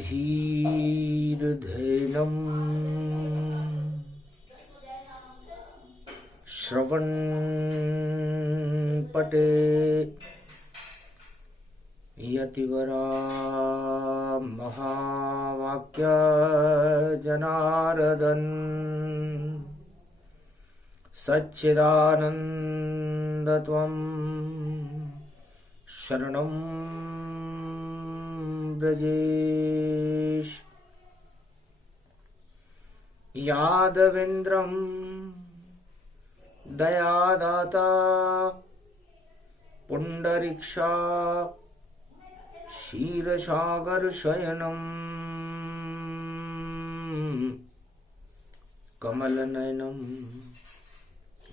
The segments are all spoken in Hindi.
धीर्धैनं श्रवणपटे यतिवरा महावाक्य जनार्दन सच्चिदानन्दत्वं शरणं व्रजेश। यादवेन्द्रं दयादाता पुंडरीक्षा क्षीरसागरशयनं कमलनयनं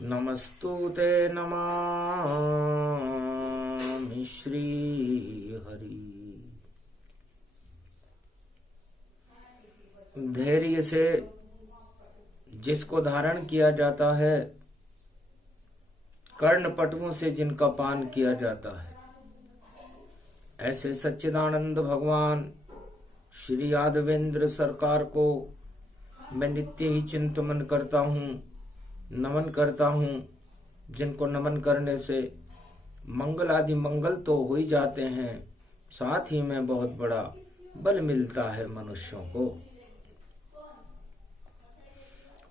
नमस्तुते नमामि श्रीहरि। धैर्य से जिसको धारण किया जाता है, कर्णपटुओं से जिनका पान किया जाता है, ऐसे सच्चिदानंद भगवान श्री यादवेंद्र सरकार को मैं नित्य ही चिंतन करता हूँ, नमन करता हूँ, जिनको नमन करने से मंगल आदि मंगल तो हो ही जाते हैं, साथ ही में बहुत बड़ा बल मिलता है मनुष्यों को।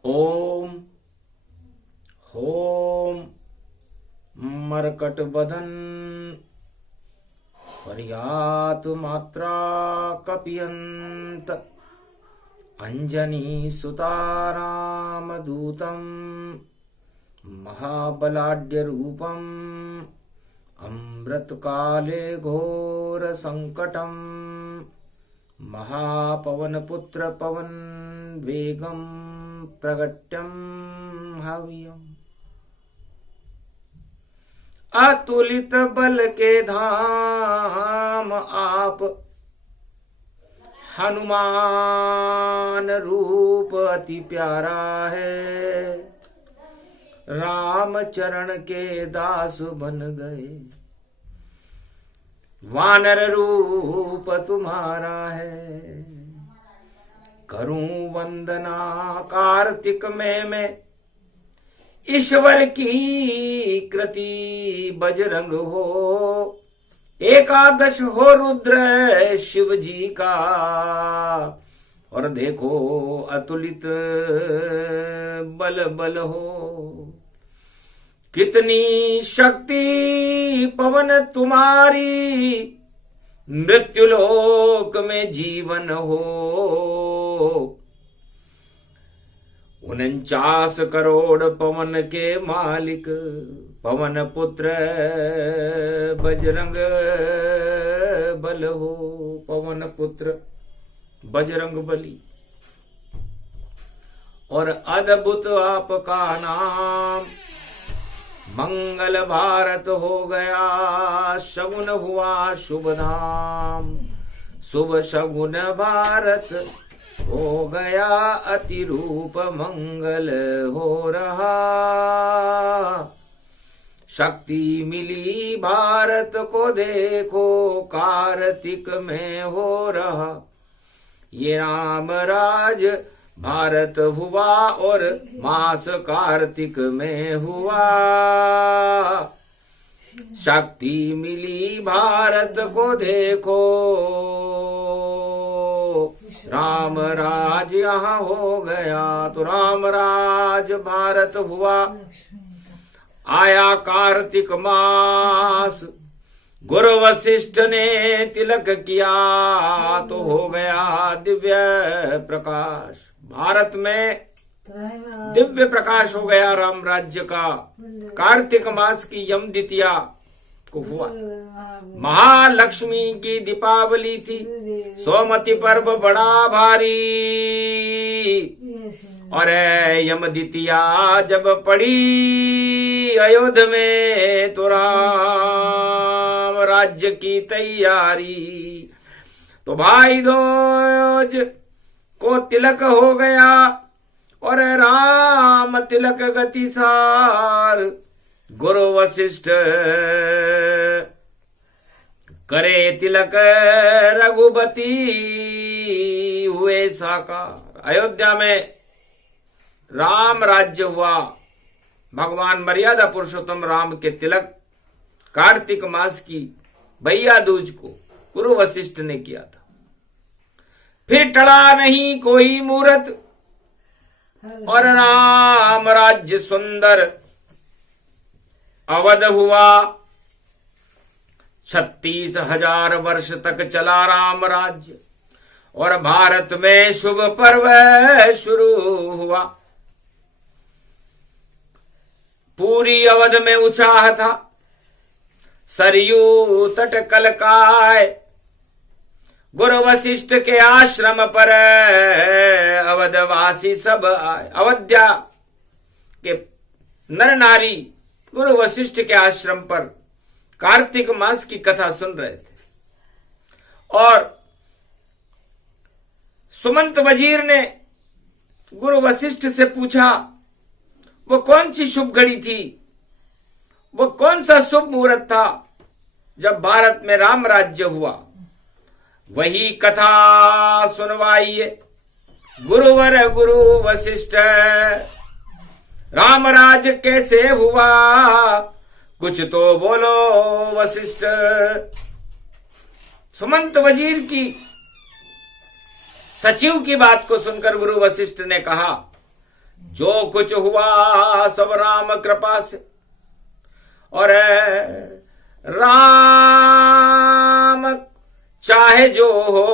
ओम होम मरकट बदन पर्यात मात्रा कपियंत अंजनी सुताराम दूतम महाबलाढ्य रूपम अमृत काले घोर संकटम महापवन पुत्र पवन वेगम प्रगट्यम हव्यम। अतुलित बल के धाम आप हनुमान रूप अति प्यारा है, राम चरण के दास बन गए, वानर रूप तुम्हारा है। करूं वंदना कार्तिक में मैं ईश्वर की कृति बजरंग हो, एकादश हो रुद्र शिव जी का, और देखो अतुलित बल बल हो। कितनी शक्ति पवन तुम्हारी, मृत्युलोक में जीवन हो। 49 करोड़ पवन के मालिक, पवन पुत्र बजरंग बल हो, पवन पुत्र बजरंग बली। और अद्भुत आपका नाम, मंगल भारत हो गया, शगुन हुआ शुभ नाम, शुभ शगुन भारत हो गया, अति रूप मंगल हो रहा। शक्ति मिली भारत को देखो, कार्तिक में हो रहा, ये राम राज भारत हुआ और मास कार्तिक में हुआ। शक्ति मिली भारत को देखो, राम राज यहाँ हो गया, तो राम राज भारत हुआ। आया कार्तिक मास, गुरु वशिष्ठ ने तिलक किया, तो हो गया दिव्य प्रकाश। भारत में दिव्य प्रकाश हो गया राम राज्य का। कार्तिक मास की यम द्वितीया को हुआ। महालक्ष्मी की दीपावली थी, सोमति पर्व बड़ा भारी। और यम द्वितीया जब पड़ी अयोध्या में, तो राम राज्य की तैयारी। तो भाई दूज को तिलक हो गया, और राम तिलक गति सार। गुरु वशिष्ठ करे तिलक रघुपति हुए साकार। अयोध्या में राम राज्य हुआ। भगवान मर्यादा पुरुषोत्तम राम के तिलक कार्तिक मास की भैया दूज को गुरु वशिष्ठ ने किया था। फिर टला नहीं कोई मूरत और राम राज्य सुंदर अवध हुआ। 36,000 वर्ष तक चला राम राज्य और भारत में शुभ पर्व शुरू हुआ। पूरी अवध में उत्साह था। सरयू तट कलकाय गुरु वशिष्ठ के आश्रम पर अवधवासी सब आए। अवध्या के नर नारी गुरु वशिष्ठ के आश्रम पर कार्तिक मास की कथा सुन रहे थे और सुमंत वजीर ने गुरु वशिष्ठ से पूछा वो कौन सी शुभ घड़ी थी, वो कौन सा शुभ मुहूर्त था जब भारत में राम राज्य हुआ। वही कथा सुनवाइए गुरुवर गुरु वशिष्ठ। रामराज कैसे हुआ कुछ तो बोलो वशिष्ठ। सुमंत वजीर की सचिव की बात को सुनकर गुरु वशिष्ठ ने कहा जो कुछ हुआ सब राम कृपा से और राम चाहे जो हो।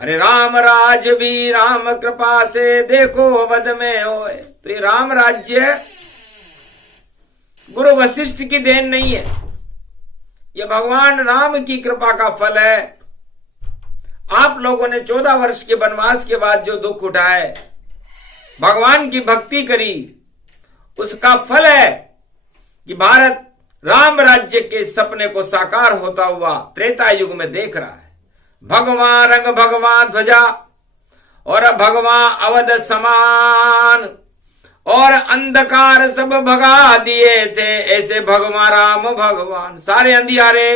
अरे राम राज भी राम कृपा से देखो अवध में होए। तो ये राम राज्य गुरु वशिष्ठ की देन नहीं है, ये भगवान राम की कृपा का फल है। आप लोगों ने 14 वर्ष के वनवास के बाद जो दुख उठाए, भगवान की भक्ति करी, उसका फल है कि भारत राम राज्य के सपने को साकार होता हुआ त्रेता युग में देख रहा है। भगवान रंग भगवान ध्वजा और भगवान अवध समान और अंधकार सब भगा दिए थे। ऐसे भगवान राम भगवान सारे अंधियारे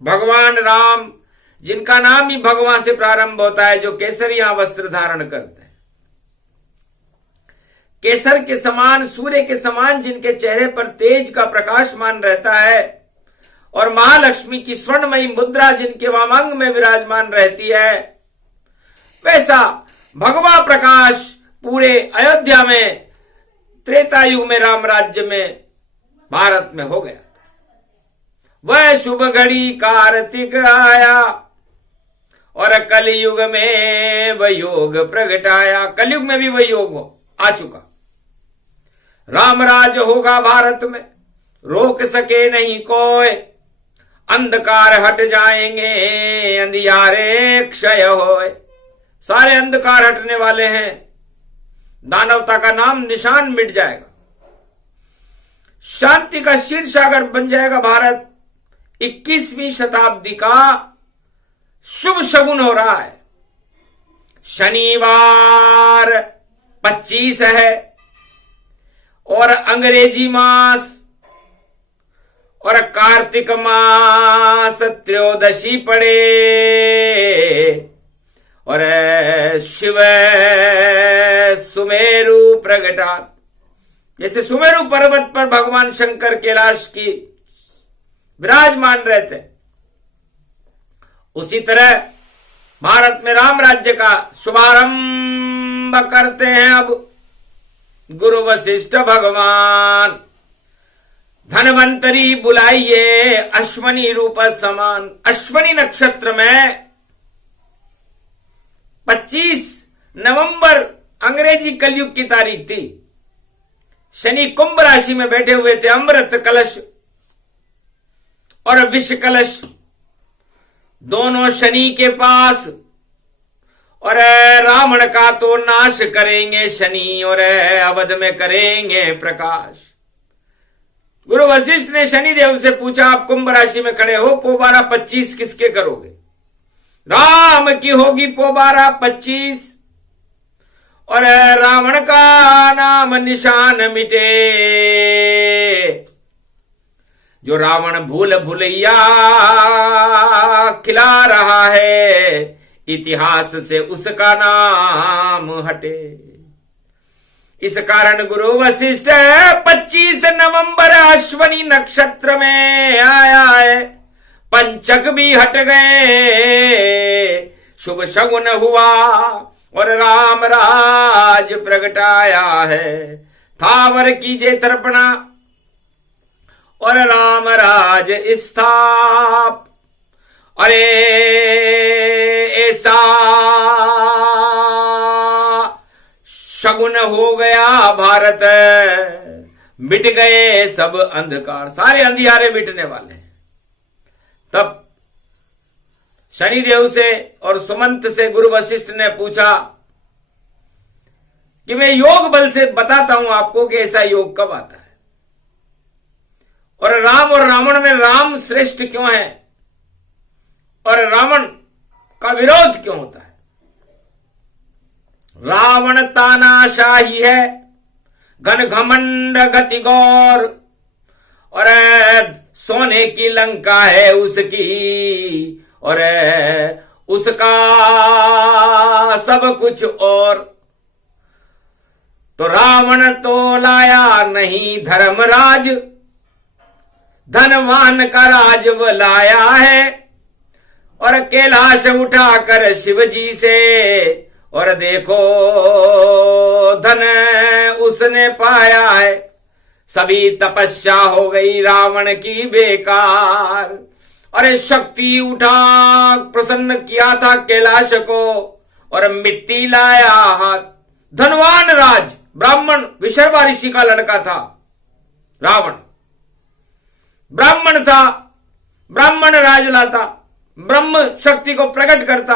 भगवान राम, जिनका नाम ही भगवान से प्रारंभ होता है, जो केसरिया वस्त्र धारण करते हैं, केसर के समान सूर्य के समान जिनके चेहरे पर तेज का प्रकाशमान रहता है और महालक्ष्मी की स्वर्णमयी मुद्रा जिनके वामांग में विराजमान रहती है, वैसा भगवा प्रकाश पूरे अयोध्या में त्रेता युग में राम राज्य में भारत में हो गया। वह शुभ घड़ी कार्तिक आया और कलयुग में वह योग प्रगटाया। कलयुग में भी वह योग आ चुका। रामराज होगा भारत में, रोक सके नहीं कोई। अंधकार हट जाएंगे, अंधियारे क्षय होए। सारे अंधकार हटने वाले हैं, दानवता का नाम निशान मिट जाएगा, शांति का क्षीर सागर बन जाएगा भारत। 21वीं शताब्दी का शुभ शगुन हो रहा है। शनिवार 25 है और अंग्रेजी मास और कार्तिक मास त्रयोदशी पड़े और शिव सुमेरु प्रगटा। जैसे सुमेरु पर्वत पर भगवान शंकर कैलाश की विराजमान रहते, उसी तरह भारत में राम राज्य का शुभारंभ करते हैं अब गुरु वशिष्ठ भगवान। धनवंतरी बुलाइए अश्वनी रूप समान। अश्वनी नक्षत्र में 25 नवंबर अंग्रेजी कलयुग की तारीख थी। शनि कुंभ राशि में बैठे हुए थे। अमृत कलश और विष कलश दोनों शनि के पास, और रावण का तो नाश करेंगे शनि और अवध में करेंगे प्रकाश। गुरु वशिष्ठ ने शनिदेव से पूछा, आप कुंभ राशि में खड़े हो, पोबारा 25 किसके करोगे? राम की होगी पोबारा 25 और रावण का नाम निशान मिटे। जो रावण भूल भुलैया खिला रहा है, इतिहास से उसका नाम हटे। इस कारण गुरु वशिष्ठ 25 नवंबर अश्वनी नक्षत्र में आया है। पंचक भी हट गए, शुभ शगुन हुआ और राम राज प्रगटाया है। थावर कीजे तर्पणा और राम राज स्थाप। अरे ऐसा शगुन हो गया भारत, मिट गए सब अंधकार, सारे अंधियारे मिटने वाले। तब शनिदेव से और सुमंत से गुरु वशिष्ठ ने पूछा कि मैं योग बल से बताता हूं आपको कि ऐसा योग कब आता है, और राम और रावण में राम श्रेष्ठ क्यों है और रावण का विरोध क्यों होता है। रावण तानाशाही है, घन घमंड गति गौर, और सोने की लंका है उसकी, और उसका सब कुछ और। तो रावण तो लाया नहीं धर्मराज, धनवान का राज वो लाया है, और कैलाश उठाकर शिव जी से, और देखो धन उसने पाया है। सभी तपस्या हो गई रावण की बेकार। अरे शक्ति उठा प्रसन्न किया था कैलाश को, और मिट्टी लाया हाथ। धनवान राज, ब्राह्मण विशर्वा ऋषि का लड़का था रावण, ब्राह्मण था, ब्राह्मण राज लाता, ब्रह्म शक्ति को प्रकट करता,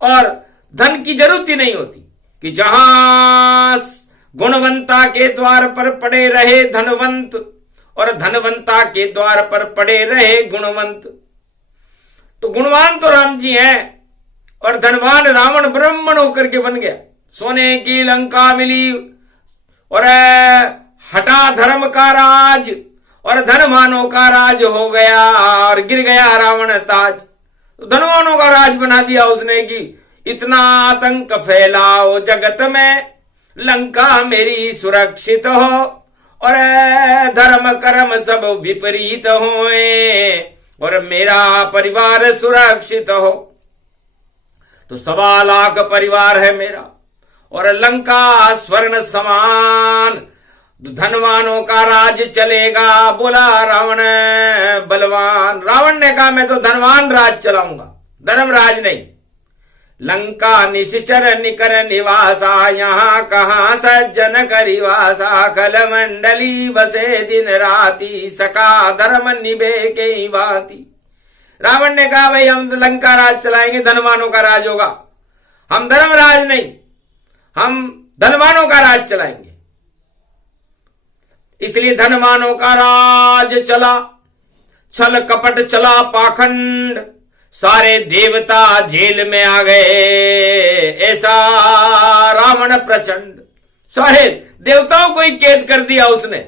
और धन की जरूरत ही नहीं होती कि जहां गुणवंता के द्वार पर पड़े रहे धनवंत, और धनवंता के द्वार पर पड़े रहे गुणवंत। तो गुणवान तो राम जी हैं, और धनवान रावण ब्राह्मण होकर के बन गया। सोने की लंका मिली, और हटा धर्म का राज, और धनवानों का राज हो गया, और गिर गया रावण ताज। तो धनवानों का राज बना दिया उसने कि इतना आतंक फैलाओ जगत में, लंका मेरी सुरक्षित हो, और धर्म कर्म सब विपरीत होए, और मेरा परिवार सुरक्षित हो। तो 1.25 लाख परिवार है मेरा, और लंका स्वर्ण समान, धनवानों का राज चलेगा, बोला रावण बलवान। रावण ने कहा मैं तो धनवान राज चलाऊंगा, धर्मराज नहीं। लंका निश्चर निकर निवासा, यहाँ कहाँ सज्जन करिवासा, खल मंडली बसे दिन राती, सका धर्म निभे के बाती। रावण ने कहा भाई हम लंका राज चलाएंगे, धनवानों का राज होगा, हम धर्मराज नहीं, हम धनवानों का राज चलाएंगे। इसलिए धनवानों का राज चला, छल कपट चला पाखंड, सारे देवता जेल में आ गए, ऐसा रावण प्रचंड। सारे देवताओं को ही कैद कर दिया उसने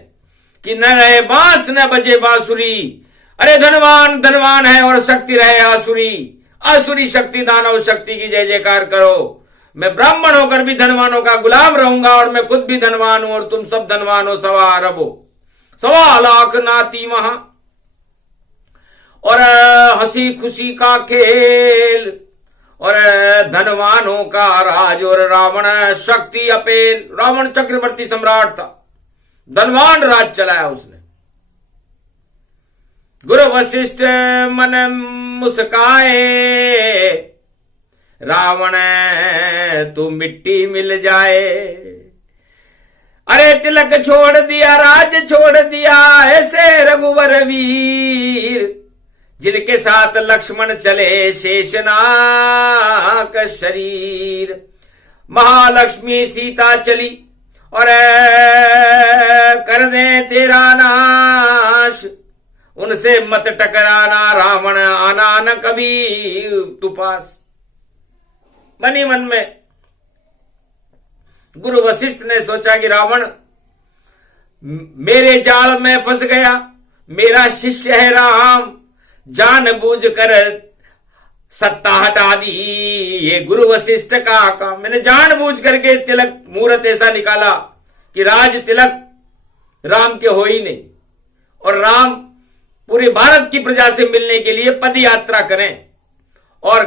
कि न रहे बांस न बजे बांसुरी। अरे धनवान धनवान है और शक्ति रहे आसुरी, आसुरी शक्ति दानव शक्ति की जय जयकार करो। मैं ब्राह्मण होकर भी धनवानों का गुलाम रहूंगा, और मैं खुद भी धनवान हूं, और तुम सब धनवान हो, 1.25 अरब हो, 1.25 लाख नाती वहां, और हंसी खुशी का खेल, और धनवानों का राज, और रावण शक्ति अपेल। रावण चक्रवर्ती सम्राट था, धनवान राज चलाया उसने। गुरु वशिष्ठ मन मुस्काए, रावण तू मिट्टी मिल जाए। अरे तिलक छोड़ दिया, राज छोड़ दिया, ऐसे रघुवर वीर, जिनके साथ लक्ष्मण चले शेषनाग शरीर। महालक्ष्मी सीता चली, और कर दे तेरा नाश, उनसे मत टकराना रावण, आना न कभी तू पास। मनी मन में गुरु वशिष्ठ ने सोचा कि रावण मेरे जाल में फंस गया, मेरा शिष्य है राम, जानबूझकर सत्ता हटा दी। ये गुरु वशिष्ठ का काम, मैंने जानबूझ करके तिलक मुहूर्त ऐसा निकाला कि राज तिलक राम के हो ही नहीं, और राम पूरे भारत की प्रजा से मिलने के लिए पद यात्रा करें और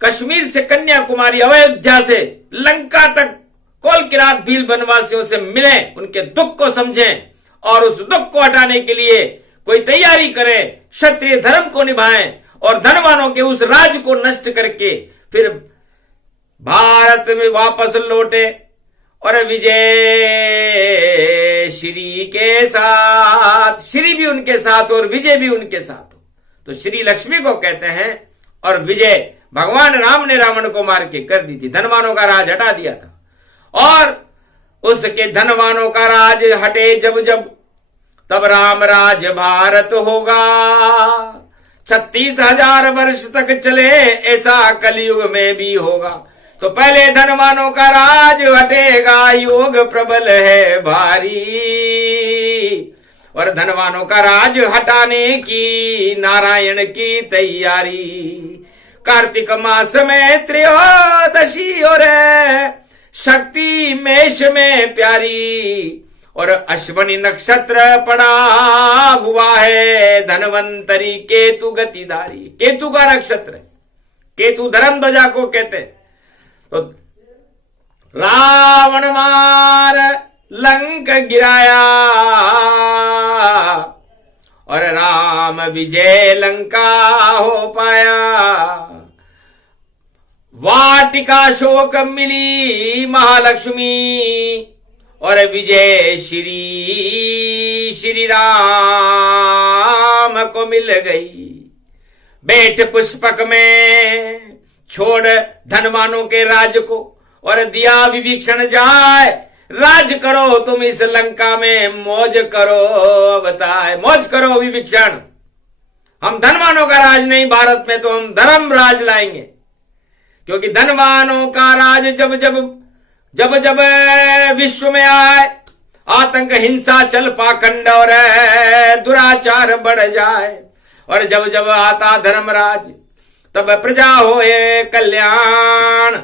कश्मीर से कन्याकुमारी, अयोध्या से लंका तक कोल किरात भील वनवासियों से मिलें, उनके दुख को समझें और उस दुख को हटाने के लिए कोई तैयारी करें, क्षत्रिय धर्म को निभाएं और धनवानों के उस राज को नष्ट करके फिर भारत में वापस लौटे और विजय श्री के साथ, श्री भी उनके साथ और विजय भी उनके साथ हो। तो श्री लक्ष्मी को कहते हैं। और विजय भगवान राम ने रावण को मार के कर दी थी, धनवानों का राज हटा दिया था। और उसके धनवानों का राज हटे जब जब, तब राम राज भारत होगा। 36,000 वर्ष तक चले ऐसा कलयुग में भी होगा। तो पहले धनवानों का राज हटेगा, योग प्रबल है भारी। और धनवानों का राज हटाने की नारायण की तैयारी। कार्तिक मास में त्रयोदशी और शक्ति मेष में प्यारी, और अश्वनी नक्षत्र पड़ा हुआ है धनवंतरी केतु गतिधारी। केतु का नक्षत्र है, केतु धर्म ध्वजा को कहते हैं। तो रावण मार लंक गिराया और राम विजय लंका हो पाया। वाटिका शोक मिली महालक्ष्मी और विजय श्री राम को मिल गई। बैठ पुष्पक में छोड़ धनवानों के राज को और दिया विभीषण जाए। राज करो तुम इस लंका में, मौज करो बताए, मौज करो विभीषण। हम धनवानों का राज नहीं भारत में, तो हम धर्म राज लाएंगे। क्योंकि धनवानों का राज जब जब विश्व में आए, आतंक हिंसा चल पाखंड और दुराचार बढ़ जाए। और जब जब आता धर्मराज, तब प्रजा होए कल्याण।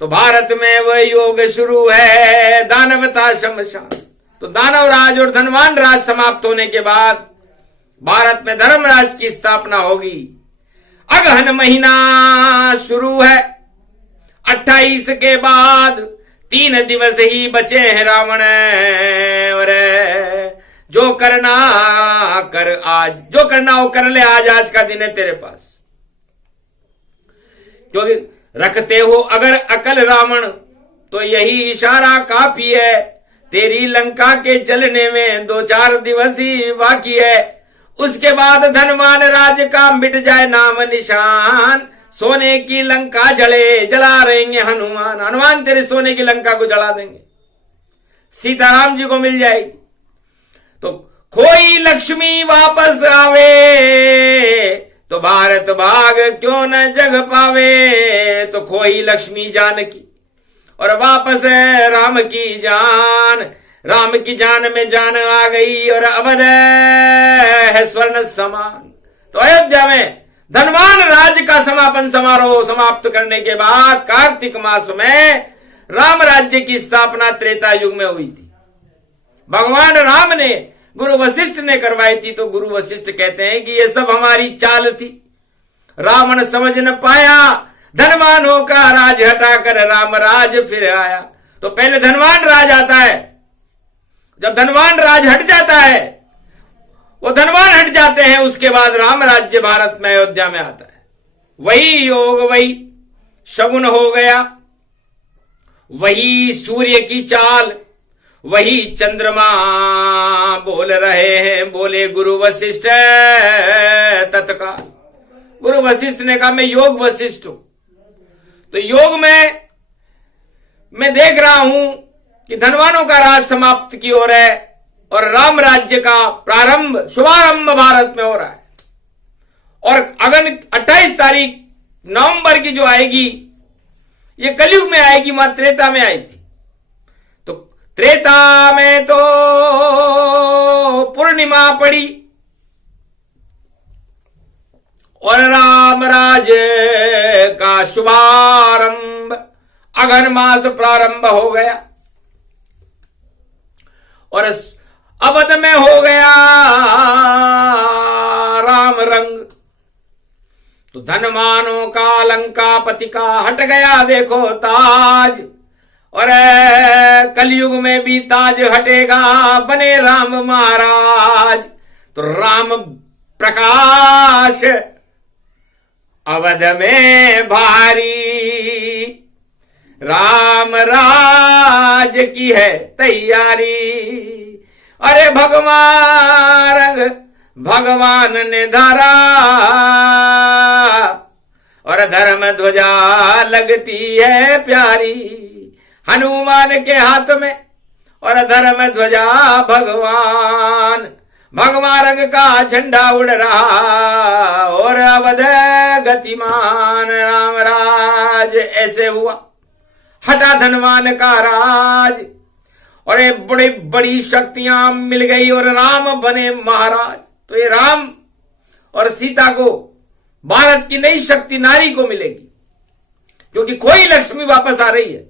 तो भारत में वह योग शुरू है, दानवता शमशान। तो दानव राज और धनवान राज समाप्त होने के बाद भारत में धर्मराज की स्थापना होगी। अगहन महीना शुरू है, 28 के बाद 3 दिवस ही बचे हैं रावण। और जो करना कर आज, जो करना वो कर ले आज का दिन है तेरे पास। क्योंकि रखते हो अगर अकल रावण, तो यही इशारा काफी है। तेरी लंका के जलने में 2-4 दिवस ही बाकी है। उसके बाद धनवान राज का मिट जाए नाम निशान। सोने की लंका जला रहेंगे हनुमान। हनुमान तेरे सोने की लंका को जला देंगे, सीताराम जी को मिल जाएगी। तो खोई लक्ष्मी वापस आवे, तो भारत भाग क्यों न जग पावे। तो खोई लक्ष्मी जानकी और वापस राम की जान। राम की जान में जान आ गई और अवध है स्वर्ण समान। तो अयोध्या में धनवान राज का समापन समारोह समाप्त करने के बाद कार्तिक मास में राम राज्य की स्थापना त्रेता युग में हुई थी। भगवान राम ने, गुरु वशिष्ठ ने करवाई थी। तो गुरु वशिष्ठ कहते हैं कि ये सब हमारी चाल थी। रावण समझ न पाया, धनवानों का राज हटाकर राम राज फिर आया। तो पहले धनवान राज आता है, जब धनवान राज हट जाता है, वो धनवान हट जाते हैं, उसके बाद राम राज्य भारत में अयोध्या में आता है। वही योग, वही शगुन हो गया, वही सूर्य की चाल, वही चंद्रमा बोल रहे हैं। बोले गुरु वशिष्ठ तत्काल। गुरु वशिष्ठ ने कहा मैं योग वशिष्ठ हूं। तो योग में मैं देख रहा हूं कि धनवानों का राज समाप्त की ओर है और राम राज्य का प्रारंभ, शुभारंभ भारत में हो रहा है। और अगन 28 तारीख नवंबर की जो आएगी, ये कलयुग में आएगी, वहां त्रेता में आई थी। तो त्रेता में तो पूर्णिमा पड़ी और राम राज्य का शुभारंभ अघन मास प्रारंभ हो गया और अवध में हो गया राम रंग। तो धनवानों का लंकापति का हट गया देखो ताज, और कलयुग में भी ताज हटेगा बने राम महाराज। तो राम प्रकाश अवध में भारी, राम राज की है तैयारी। अरे भगवान ने धरा और धर्म ध्वजा लगती है प्यारी हनुमान के हाथ में, और धर्म ध्वजा भगवान रंग का झंडा उड़ रहा और अवध गतिमान। राम राज ऐसे हुआ, हटा धनवान का राज और ये बड़ी बड़ी शक्तियां मिल गई और राम बने महाराज। तो ये राम और सीता को भारत की नई शक्ति नारी को मिलेगी, क्योंकि कोई लक्ष्मी वापस आ रही है।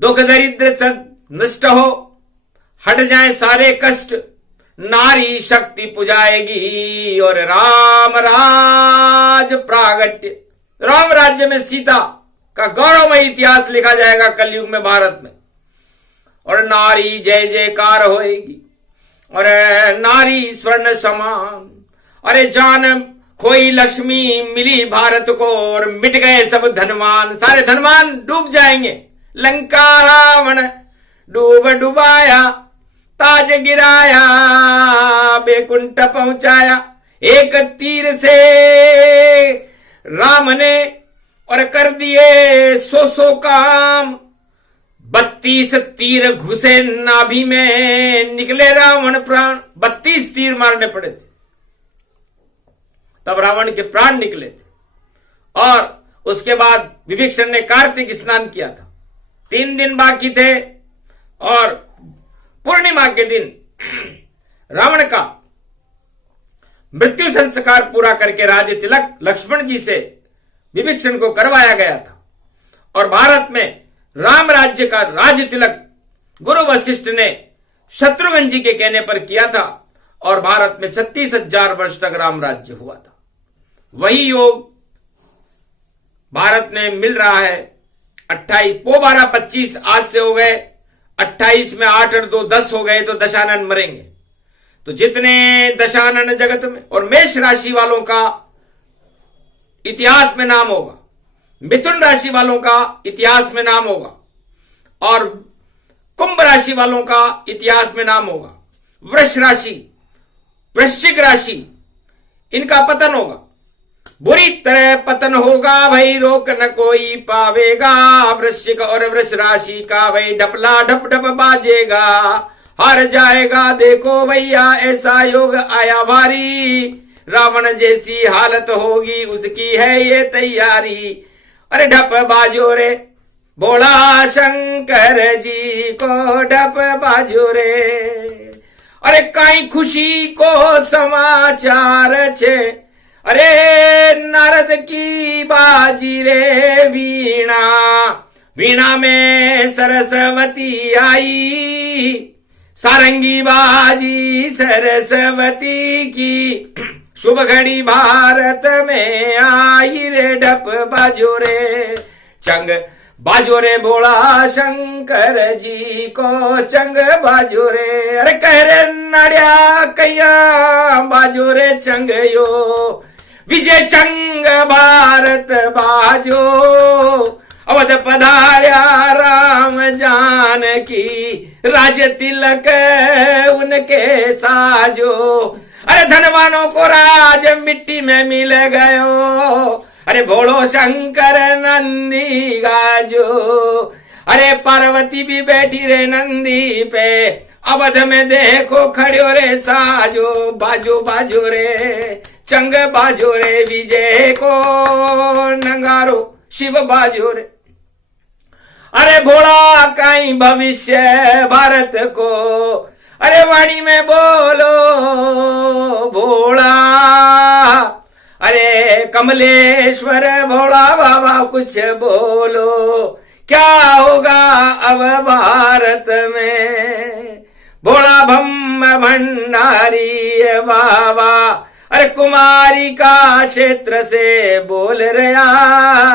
दुख दरिद्र सब नष्ट हो, हट जाए सारे कष्ट, नारी शक्ति पुजाएगी और राम राज प्रागट्य। राम राज्य में सीता का गौरवमय इतिहास लिखा जाएगा कलयुग में भारत में, और नारी जय जयकार होएगी और नारी स्वर्ण समान। अरे जान खोई लक्ष्मी मिली भारत को और मिट गए सब धनवान, सारे धनवान डूब जाएंगे। लंका रावण डुबाया, ताज गिराया, बैकुंठ पहुंचाया। एक तीर से राम ने और कर दिए 100 काम। 32 तीर घुसे नाभि में, निकले रावण प्राण। 32 तीर मारने पड़े थे, तब रावण के प्राण निकले थे। और उसके बाद विभीषण ने कार्तिक स्नान किया था, 3 दिन बाकी थे, और पूर्णिमा के दिन रावण का मृत्यु संस्कार पूरा करके राज तिलक लक्ष्मण जी से विभीषण को करवाया गया था। और भारत में राम राज्य का राज तिलक गुरु वशिष्ठ ने शत्रुघ्न जी के कहने पर किया था, और भारत में 36,000 वर्ष तक राम राज्य हुआ था। वही योग भारत में मिल रहा है। 28 पो 12 25 आज से हो गए, 28 में 8 और 2 10 हो गए, तो दशानन मरेंगे। तो जितने दशानन जगत में, और मेष राशि वालों का इतिहास में नाम होगा, मिथुन राशि वालों का इतिहास में नाम होगा, और कुंभ राशि वालों का इतिहास में नाम होगा। वृष राशि, वृश्चिक राशि, इनका पतन होगा, बुरी तरह पतन होगा भाई, रोक न कोई पावेगा। वृश्चिक और वृष राशि का भाई ढपला ढप ढप बाजेगा, हार जाएगा देखो भैया, ऐसा योग आया भारी। रावण जैसी हालत होगी उसकी है ये तैयारी। अरे ढप बाजो रे भोला शंकर जी को, ढप बाजो रे। अरे काई खुशी को समाचार छे, अरे नारद की बाजी रे वीणा। वीणा में सरस्वती आई, सारंगी बाजी सरस्वती की। शुभ घड़ी भारत में आई रे, ढप बाजो रे चंग बाजो रे भोला शंकर जी को, चंग बाजो रे। अरे कह रे नाड़िया कैया बाजो रे चंग यो, विजय चंग भारत बाजो। अवध पधार्या राम जानकी, राज तिलक उनके साजो। अरे धनवानों को राज मिट्टी में मिल गयो, अरे भोलो शंकर नंदी गाजो। अरे पार्वती भी बैठी रे नंदी पे, अवध में देखो खड़ो रे साजो। बाजो बाजो रे चंग बाजो रे, विजय को नंगारो शिव बाजो रे। अरे भोला काई भविष्य भारत को, अरे वाणी में बोलो भोला। अरे कमलेश्वर भोला बाबा कुछ बोलो, क्या होगा अब भारत में। भोला भम भंडारी बाबा, अरे कुमारी का क्षेत्र से बोल रहा,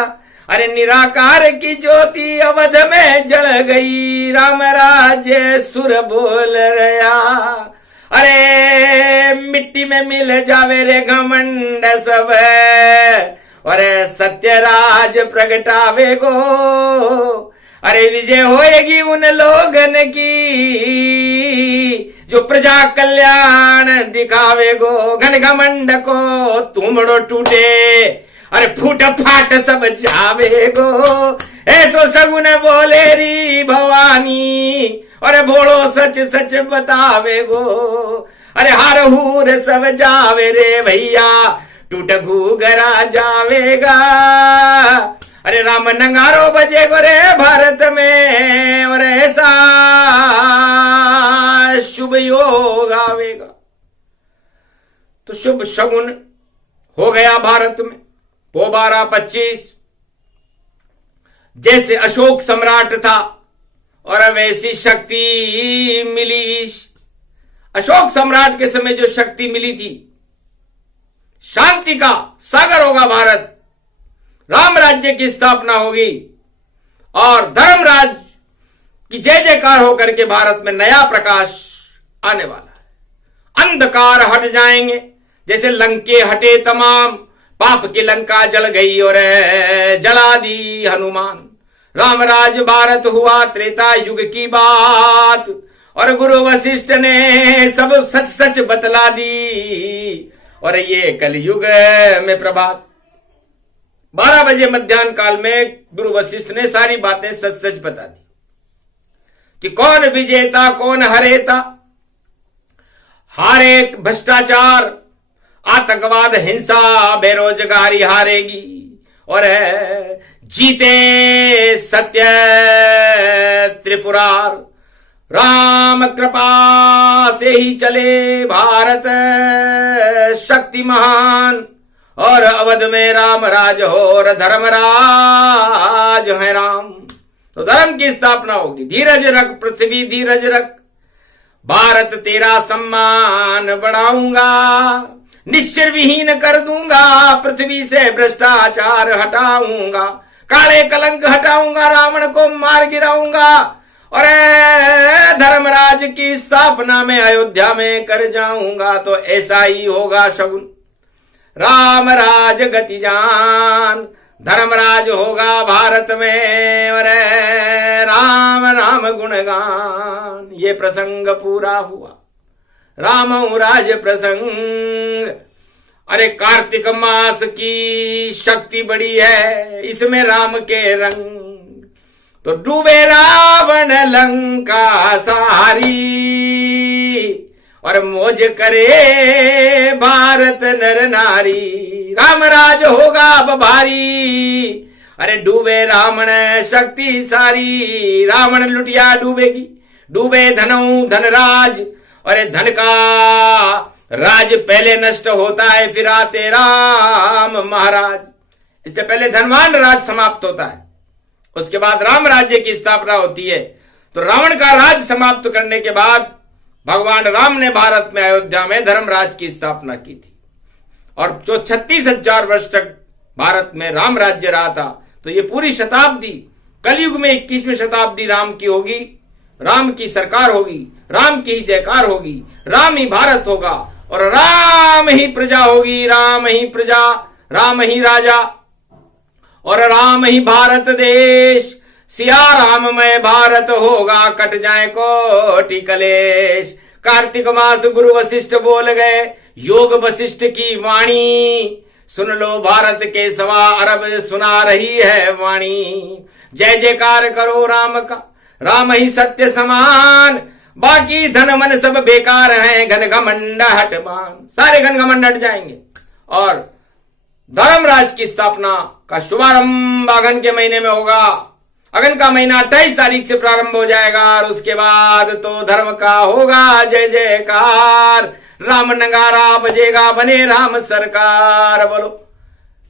अरे निराकार की ज्योति अवध में जल गई, राम राज्य सुर बोल रहा। अरे मिट्टी में मिल जावे रे घमंड सब, अरे सत्य राज प्रगटावे गो, अरे विजय होएगी उन लोगन की जो प्रजा कल्याण दिखावे गो। घन घमंड को तुमड़ो टूटे, अरे फूट फाट सब जावे गो, ऐसो सगुन बोले री भवानी, अरे भोलो सच सच बतावे गो। अरे हार हूर सब जावे रे भैया, टूट घूगरा जावेगा, अरे राम नंगारो बजे गो रे भारत में, और ऐसा शुभ योग आवेगा। तो शुभ शगुन हो गया भारत में। पोबारा 25 जैसे अशोक सम्राट था और वैसी शक्ति मिली। अशोक सम्राट के समय जो शक्ति मिली थी, शांति का सागर होगा भारत, राम राज्य की स्थापना होगी और धर्मराज की जय जयकार होकर के भारत में नया प्रकाश आने वाला है। अंधकार हट जाएंगे, जैसे लंके हटे तमाम, पाप की लंका जल गई और जला दी हनुमान। रामराज भारत हुआ त्रेता युग की बात, और गुरु वशिष्ठ ने सब सच सच बतला दी, और ये कलयुग में प्रभात। 12 बजे मध्याह्न काल में गुरु वशिष्ठ ने सारी बातें सच सच बता दी कि कौन विजेता कौन हरेता। हारे भ्रष्टाचार, आतंकवाद, हिंसा, बेरोजगारी हारेगी, और जीते सत्य त्रिपुरार। राम कृपा से ही चले भारत शक्तिमान, और अवध में राम राज हो और धर्मराज है राम। तो धर्म की स्थापना होगी। धीरज रख पृथ्वी धीरज रख, भारत तेरा सम्मान बढ़ाऊंगा, निश्चर विहीन कर दूंगा, पृथ्वी से भ्रष्टाचार हटाऊंगा, काले कलंक हटाऊंगा, रावण को मार गिराऊंगा, और धर्मराज की स्थापना में अयोध्या में कर जाऊंगा। तो ऐसा ही होगा शगुन। राम राज गति जान, धर्मराज होगा भारत में, और राम राम गुणगान। ये प्रसंग पूरा हुआ, राम राज प्रसंग। अरे कार्तिक मास की शक्ति बड़ी है, इसमें राम के रंग। तो डूबे रावण लंका सारी, और मौज करे भारत नर नारी। राम राज होगा अब भारी, अरे डूबे रावण शक्ति सारी। रावण लुटिया डूबेगी, डूबे धनऊ धनराज, अरे धन का राज पहले नष्ट होता है, फिर आते राम महाराज। इससे पहले धनवान राज समाप्त होता है, उसके बाद राम राज्य की स्थापना होती है। तो रावण का राज समाप्त करने के बाद भगवान राम ने भारत में अयोध्या में धर्मराज की स्थापना की थी, और जो 36,000 वर्ष तक भारत में राम राज्य रहा था। तो ये पूरी शताब्दी, कलयुग में 21वीं शताब्दी राम की होगी, राम की सरकार होगी, राम की ही जयकार होगी, राम ही भारत होगा, और राम ही प्रजा होगी, राम ही प्रजा, राम ही राजा, और राम ही भारत देश। सिया राममय भारत होगा, कट जाए कोटि कलेश। कार्तिक मास गुरु वशिष्ठ बोल गए, योग वशिष्ठ की वाणी। सुन लो भारत के 1.25 अरब सुना रही है वाणी। जय जयकार करो राम का, राम ही सत्य समान। बाकी धन मन सब बेकार हैं, घन घमंड हटमान। सारे घन घमंड हट जाएंगे, और धर्मराज की स्थापना का शुभारंभ अगन के महीने में होगा। अगन का महीना 28 तारीख से प्रारंभ हो जाएगा, और उसके बाद तो धर्म का होगा जय जयकार। राम नगारा बजेगा, बने राम सरकार। बोलो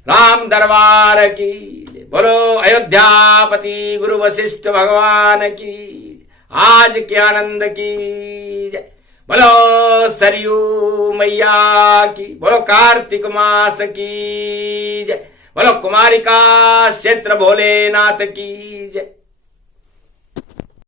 राम दरबार की जय। बोलो अयोध्यापति गुरु वशिष्ठ भगवान की जय। आज के आनंद की जय। बोलो सरयू मैया की। बोलो कार्तिक मास की जय। बोलो कुमारिका क्षेत्र भोलेनाथ की जय।